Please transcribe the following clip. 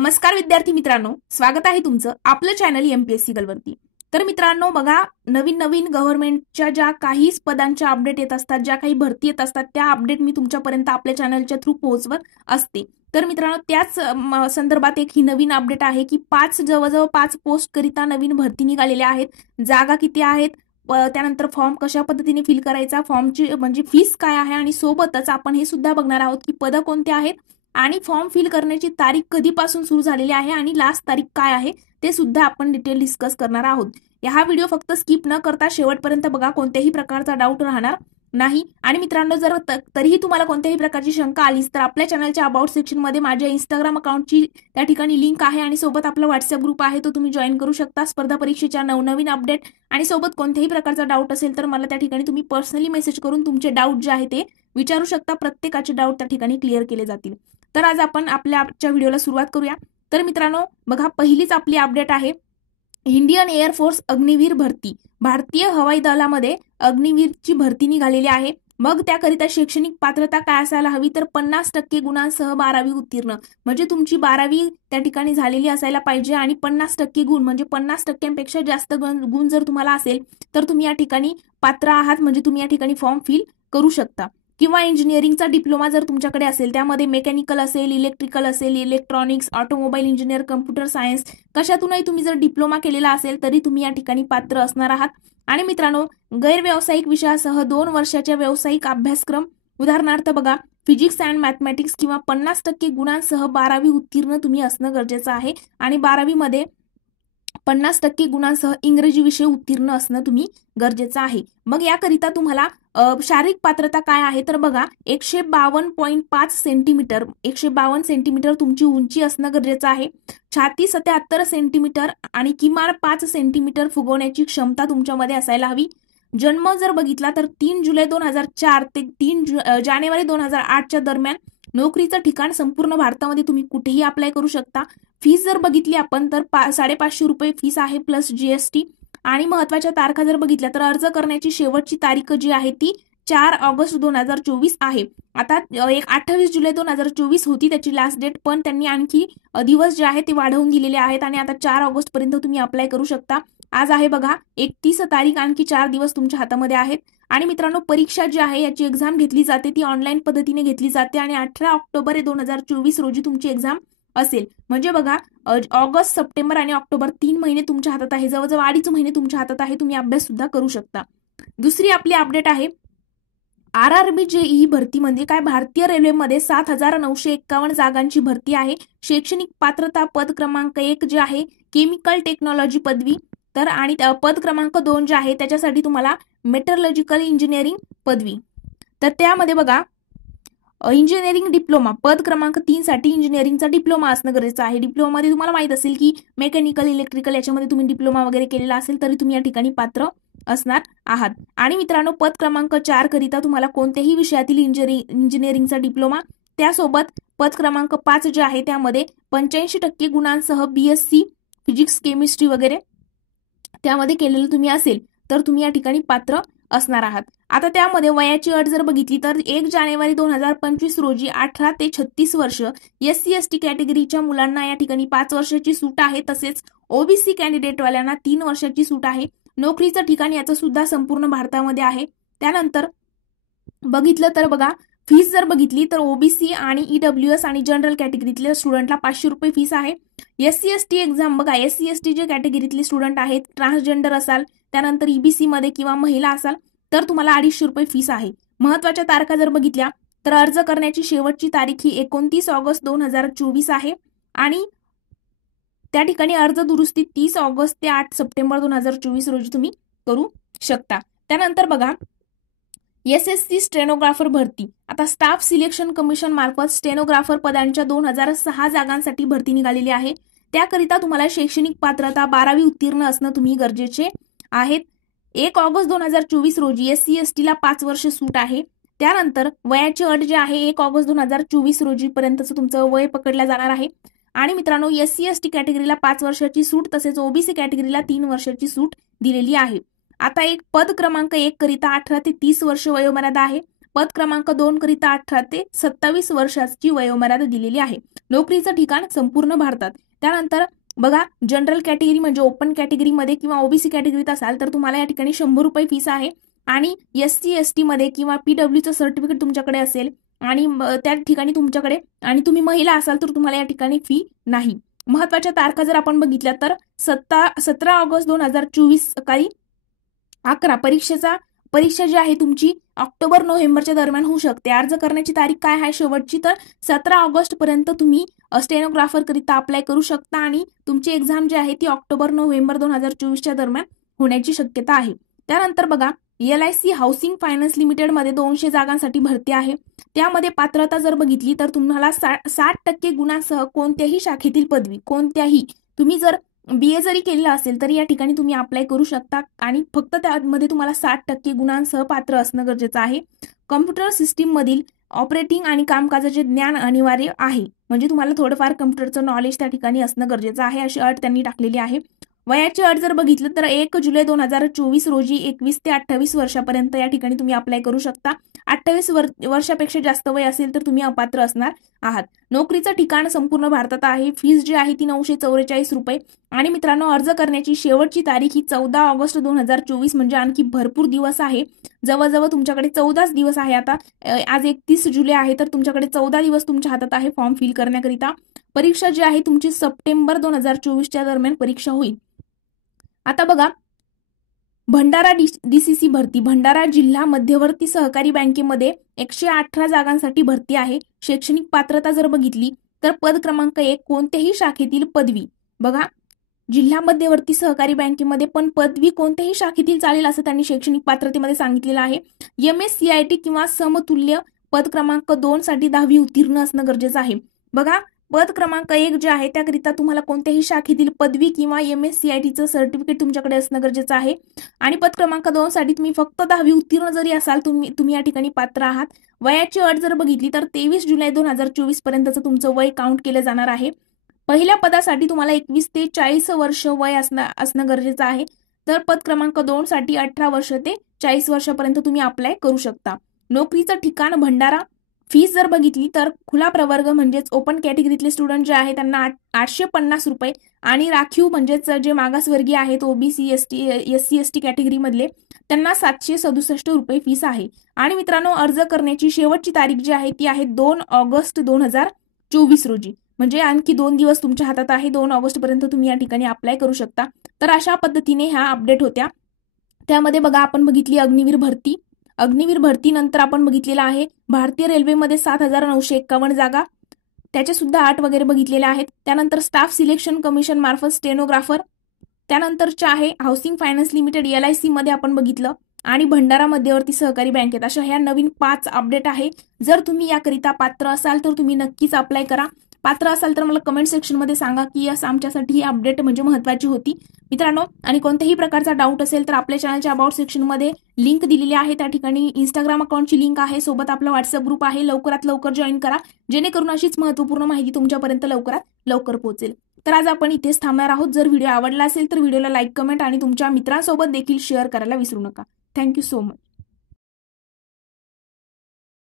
नमस्कार विद्यार्थी मित्रांनो, स्वागत आहे तुमचं आपलं चॅनल एमपीएससी गर्लवरती। तर मित्रांनो बघा, नवीन नवीन गव्हर्नमेंटच्या ज्या काही पदांच्या अपडेट येत असतात, ज्या काही भरती येत असतात, त्या अपडेट मी तुमच्यापर्यंत आपल्या चॅनलच्या थ्रू पोहोचवत असते। तर मित्रांनो त्याच संदर्भात एक ही नवीन अपडेट आहे की जवळजवळ 5 पोस्ट करिता नवीन भरती निघालेल्या आहेत। जागा किती आहेत, त्यानंतर फॉर्म कशा पद्धतीने फिल करायचा, फॉर्मची म्हणजे फीस काय आहे, आणि सोबतच आपण हे सुद्धा बघणार आहोत की पद कोणते आहेत आणि फॉर्म फिल करण्याची तारीख कधीपासून सुरू झालेली आहे आणि लास्ट तारीख काय आहे ते सुद्धा आपण डिटेल डिस्कस करणार आहोत। हा व्हिडिओ फक्त स्किप न करता शेवटपर्यंत बघा, कोणत्याही प्रकारचा डाऊट राहणार नाही। आणि मित्रांनो जर तरीही तुम्हाला कोणत्याही प्रकारची शंका आलीच तर आपल्या चॅनलच्या अबाउट सेक्शन मध्ये माझ्या इंस्टाग्राम अकाउंटची त्या ठिकाणी लिंक आहे आणि सोबत आपला व्हॉट्सअप ग्रुप आहे, तो तुम्ही जॉईन करू शकता। स्पर्धा परीक्षेच्या नवनवीन अपडेट आणि सोबत कोणत्याही प्रकारचा डाऊट असेल तर मला त्या ठिकाणी तुम्ही पर्सनली मेसेज करून तुमचे डाऊट जे आहे ते विचारू शकता। प्रत्येकाचे डाऊट त्या ठिकाणी क्लिअर केले जातील। तर आज आपण आपल्या आजच्या व्हिडिओला सुरुवात करूया। तर मित्रांनो बघा, पहिलीच आपली अपडेट आहे इंडियन एअरफोर्स अग्निवीर भरती। भारतीय हवाई दलामध्ये अग्निवीरची भरती निघालेली आहे। मग त्याकरिता शैक्षणिक पात्रता काय असायला हवी, तर 50% गुणांसह 12वी उत्तीर्ण, म्हणजे तुमची 12वी त्या ठिकाणी झालेली असायला पाहिजे आणि 50% गुण म्हणजे 50%पेक्षा जास्त गुण जर तुम्हाला असेल तर तुम्ही या ठिकाणी पात्र आहात, म्हणजे तुम्ही या ठिकाणी फॉर्म फिल करू शकता। किंवा इंजिनिअरिंगचा डिप्लोमा जर तुमच्याकडे असेल, त्यामध्ये मेकॅनिकल असेल, इलेक्ट्रिकल असेल, electronics, automobile engineer, computer science, कशातूनही तुम्ही जर डिप्लोमा केलेला असेल तरी तुम्ही या ठिकाणी पात्र असणार आहात। आणि मित्रांनो गैरव्यावसायिक विषयासह 2 वर्षाच्या व्यावसायिक अभ्यासक्रम, उदाहरणार्थ बघा फिजिक्स अँड मॅथमॅटिक्स, किंवा 50% गुणांसह 12वी उत्तीर्ण तुम्ही असणं गरजेचं आहे आणि 12वी मध्ये 50% गुणांसह इंग्रजी विषय उत्तीर्ण असणं तुम्ही गरजेचं आहे। मग याकरिता तुम्हाला शारीरिक पात्रता काय आहे, तर बघा 152.5 सेंटीमीटर 152 सेंटीमीटर तुमची उंची असणं गरजेचं आहे। छाती 77 सेंटीमीटर आणि किमान 5 सेंटीमीटर फुगवण्याची क्षमता तुमच्यामध्ये असायला हवी। जन्म जर बघितला तर 3 जुलै 2004 ते 3 जानेवारी 2008च्या दरम्यान। नोकरीचं ठिकाण संपूर्ण भारतामध्ये तुम्ही कुठेही अप्लाय करू शकता। फीस जर बघितली आपण तर 550 रुपये फीस आहे प्लस जीएसटी। आणि महत्वाच्या तारखा जर बघितल्या तर अर्ज करण्याची शेवटची तारीख जी आहे ती 4 ऑगस्ट 2024 आहे। आता एक 28 जुलै 2024 होती त्याची लास्ट डेट, पण त्यांनी आणखी दिवस जे आहे ते वाढवून दिलेले आहेत आणि आता 4 ऑगस्ट पर्यंत तुम्ही अप्लाय करू शकता। आज आहे बघा 31 तारीख, आणखी 4 दिवस तुमच्या हातामध्ये आहेत। आणि मित्रांनो परीक्षा जी आहे याची एक्झाम घेतली जाते ती ऑनलाईन पद्धतीने घेतली जाते आणि 18 ऑक्टोबर 2024 रोजी तुमची एक्झाम असेल। म्हणजे बघा ऑगस्ट, सप्टेंबर आणि ऑक्टोबर 3 महिने तुमच्या हातात आहे, जवळजवळ 2.5 महिने तुमच्या हातात आहे, तुम्ही अभ्यास सुद्धा करू शकता। दुसरी आपली अपडेट आहे आरआरबी जेईई भरती, म्हणजे काय भारतीय रेल्वेमध्ये 7,951 जागांची भरती आहे। शैक्षणिक पात्रता पद क्रमांक 1 जे आहे केमिकल टेक्नॉलॉजी पदवी, तर आणि पद क्रमांक 2 जे आहे त्याच्यासाठी तुम्हाला मेटलर्जिकल इंजिनिअरिंग पदवी। तर त्यामध्ये बघा इंजिनिअरिंग डिप्लोमा पद क्रमांक 3 साठी इंजिनिअरिंगचा डिप्लोमा असणं गरजेचं आहे। डिप्लोमामध्ये तुम्हाला माहित असेल की मेकॅनिकल, इलेक्ट्रिकल याच्यामध्ये तुम्ही डिप्लोमा वगैरे केलेला असेल तरी तुम्ही या ठिकाणी पात्र असणार आहात। आणि मित्रांनो पद क्रमांक 4 करिता तुम्हाला कोणत्याही विषयातील इंजिनिअरिंगचा डिप्लोमा, त्यासोबत पद क्रमांक 5 जे आहे त्यामध्ये 85% गुणांसह बीएससी फिजिक्स, केमिस्ट्री वगैरे त्यामध्ये केलेलं तुम्ही असेल तर तुम्ही या ठिकाणी पात्र असणार आहात। आता त्यामध्ये वयाची अट जर बघितली तर 1 जानेवारी 2025 रोजी 18 ते 36 वर्ष एससी एसटी कॅटेगरीच्या मुलांना या ठिकाणी 5 वर्षाची सूट आहे, तसेच ओबीसी कॅन्डिडेटवाल्यांना 3 वर्षाची सूट आहे। नोकरीचं ठिकाण याचं सुद्धा संपूर्ण भारतामध्ये आहे। त्यानंतर बघितलं तर बघा फीस जर बघितली तर ओबीसी आणि ईडब्ल्यूएस आणि जनरल कॅटेगरीतल्या स्टुडंटला 500 रुपये फीस आहे। एससी एसटी एक्झाम बघा, एससी एसटी जे कॅटेगरीतले स्टुडंट आहेत, ट्रान्सजेंडर असाल, त्यानंतर ईबीसी मध्ये किंवा महिला असाल तर तुम्हाला 250 रुपये फीस आहे। महत्वाच्या तारखा जर बघितल्या तर अर्ज करण्याची शेवटची तारीख ही 29 ऑगस्ट 2024 आहे आणि त्या ठिकाणी अर्ज दुरुस्ती 30 ऑगस्ट ते 8 सप्टेंबर 2024 रोजी तुम्ही करू शकता। त्यानंतर बघा एसएससी स्टेनोग्राफर भरती, आता स्टाफ सिलेक्शन कमिशन मार्फत स्टेनोग्राफर पदांच्या 2006 जागांसाठी भरती निघालेली आहे। त्याकरिता तुम्हाला शैक्षणिक पात्रता 12वी उत्तीर्ण असणं तुम्ही गरजेचे आहेत। 1 ऑगस्ट 2024 रोजी एससी एसटी ला 5 वर्ष सूट आहे। त्यानंतर वयाची अट जी आहे 1 ऑगस्ट 2024 रोजी पर्यंतचं तुमचं वय पकडलं जाणार आहे। आणि मित्रांनो एससी एसटी कॅटेगरीला 5 वर्षाची सूट, तसेच ओबीसी कॅटेगरीला 3 वर्षाची सूट दिलेली आहे। आता एक पद क्रमांक 1 करिता 18 ते 30 वर्ष वयोमर्यादा आहे पद क्रमांक 2 करिता 18 ते 27 वर्षाची वयोमर्यादा दिलेली आहे. नोकरीचं ठिकाण संपूर्ण भारतात. त्यानंतर बघा, जनरल कॅटेगरी म्हणजे ओपन कॅटेगरीमध्ये किंवा ओबीसी कॅटेगरीत असाल तर तुम्हाला या ठिकाणी 100 रुपये फीस आहे. आणि एससी एसटी मध्ये किंवा पीडब्ल्यूचं सर्टिफिकेट तुमच्याकडे असेल आणि त्या ठिकाणी तुमच्याकडे आणि तुम्ही महिला असाल तर तुम्हाला या ठिकाणी फी नाही. महत्वाच्या तारखा जर आपण बघितल्या तर 17 ऑगस्ट 2024 सकाळी 11 परीक्षा जी आहे तुमची ऑक्टोबर नोव्हेंबरच्या दरम्यान होऊ शकते. अर्ज करण्याची तारीख काय आहे शेवटची, तर 17 ऑगस्ट पर्यंत तुम्ही स्टेनोग्राफर करिता अप्लाय करू शकता आणि तुमची एक्झाम जी आहे ती ऑक्टोबर नोव्हेंबर 2024च्या दरम्यान होण्याची शक्यता आहे. त्यानंतर बघा, LIC हाऊसिंग फायनान्स लिमिटेड मध्ये 200 जागांसाठी भरती आहे. त्यामध्ये पात्रता जर बघितली तर तुम्हाला 60% गुणांसह कोणत्याही शाखेतील पदवी, कोणत्याही, तुम्ही जर BA जरी केलेलं असेल तरी या ठिकाणी तुम्ही अप्लाय करू शकता आणि फक्त त्यामध्ये तुम्हाला 60% गुणांसह पात्र असणं गरजेचं आहे. कम्प्युटर सिस्टीम मधील ऑपरेटिंग आणि कामकाजाचे ज्ञान अनिवार्य आहे, म्हणजे तुम्हाला थोडंफार कम्प्युटरचं नॉलेज त्या ठिकाणी असणं गरजेचं आहे, अशी अट त्यांनी टाकलेली आहे. वयाची अट जर बघितलं तर 1 जुलै 2024 रोजी 21 ते 28 वर्षापर्यंत या ठिकाणी तुम्ही अप्लाय करू शकता. 28 वर्षापेक्षा जास्त वय असेल तर तुम्ही अपात्र असणार आहात. नोकरीचं ठिकाण संपूर्ण भारतात आहे. फीस जी आहे ती 944 रुपये. आणि मित्रांनो, अर्ज करण्याची शेवटची तारीख ही 14 ऑगस्ट 2024, म्हणजे आणखी भरपूर दिवस आहे. जवळजवळ तुमच्याकडे 14 दिवस आहे. आता आज 31 जुलै आहे तर तुमच्याकडे 14 दिवस तुमच्या हातात आहे फॉर्म फिल करण्याकरिता. परीक्षा जी आहे तुमची सप्टेंबर 2024च्या दरम्यान परीक्षा होईल. आता बघा, भंडारा DCC भरती. भंडारा जिल्हा मध्यवर्ती सहकारी बँकेमध्ये 118 जागांसाठी भरती आहे. शैक्षणिक पात्रता जर बघितली तर पद क्रमांक 1 कोणत्याही शाखेतील पदवी. बघा, जिल्हा मध्यवर्ती सहकारी बँकेमध्ये पण पदवी कोणत्याही शाखेतील चालेल असं त्यांनी शैक्षणिक पात्रतेमध्ये सांगितलेलं आहे. MSCIT किंवा समतुल्य. पद क्रमांक 2 साठी 10वी उत्तीर्ण असणं गरजेचं आहे. बघा, पद क्रमांक 1 जे आहे त्याकरिता तुम्हाला कोणत्याही शाखेतील पदवी किंवा MSCITचं सर्टिफिकेट तुमच्याकडे असणं गरजेचं आहे. आणि पद क्रमांक 2 साठी तुम्ही फक्त 10वी उत्तीर्ण जरी असाल तुम्ही या ठिकाणी पात्र आहात. वयाची अट जर बघितली तर 23 जुलै 2024 पर्यंतचं तुमचं वय काउंट केलं जाणार आहे. पहिल्या पदासाठी तुम्हाला 21 ते 40 वर्ष वय असणं गरजेचं आहे. तर पद क्रमांक 2 साठी 18 वर्ष ते 40 वर्षापर्यंत तुम्ही अप्लाय करू शकता. नोकरीचं ठिकाण भंडारा. फीस जर बघितली तर खुला प्रवर्ग म्हणजेच ओपन कॅटेगरीतले स्टुडंट जे आहे त्यांना 850 रुपये आणि राखीव म्हणजेच जे मागासवर्गीय आहेत OBC SC ST कॅटेगरी मधले त्यांना 767 रुपये फीस आहे. आणि मित्रांनो, अर्ज करण्याची शेवटची तारीख जी आहे ती आहे 2 ऑगस्ट 2024 रोजी, म्हणजे आणखी 2 दिवस तुमच्या हातात आहे. 2 ऑगस्ट पर्यंत तुम्ही या ठिकाणी अप्लाय करू शकता. तर अशा पद्धतीने ह्या अपडेट होत्या. त्यामध्ये बघा, आपण बघितली अग्निवीर भरती. अग्निवीर भरतीनंतर आपण बघितलेला आहे भारतीय रेल्वेमध्ये 7,951 जागा, त्याचे सुद्धा अट वगैरे बघितलेल्या आहेत. त्यानंतर स्टाफ सिलेक्शन कमिशन मार्फत स्टेनोग्राफर. त्यानंतरचे आहे हाऊसिंग फायनान्स लिमिटेड LIC मध्ये आपण बघितलं आणि भंडारा मध्यवर्ती सहकारी बँकेत. अशा ह्या नवीन 5 अपडेट आहे. जर तुम्ही याकरिता पात्र असाल तर तुम्ही नक्कीच अप्लाय करा. पात्र असाल तर मला कमेंट सेक्शन मध्ये सांगा की यस, आमच्यासाठी ही अपडेट म्हणजे महत्वाची होती. मित्रांनो, आणि कोणत्याही प्रकारचा डाऊट असेल तर आपल्या चॅनलच्या अबाउट सेक्शन मध्ये लिंक दिलेली आहे. त्या ठिकाणी इंस्टाग्राम अकाउंटची लिंक आहे, सोबत आपला व्हॉट्सअप ग्रुप आहे. लवकरात लवकर जॉईन करा, जेणेकरून अशीच महत्त्वपूर्ण माहिती तुमच्यापर्यंत लवकरात लवकर पोहोचेल. तर आज आपण इथेच थांबणार आहोत. जर व्हिडिओ आवडला असेल तर व्हिडिओला लाईक, कमेंट आणि तुमच्या मित्रांसोबत देखील शेअर करायला विसरू नका. Thank you so much.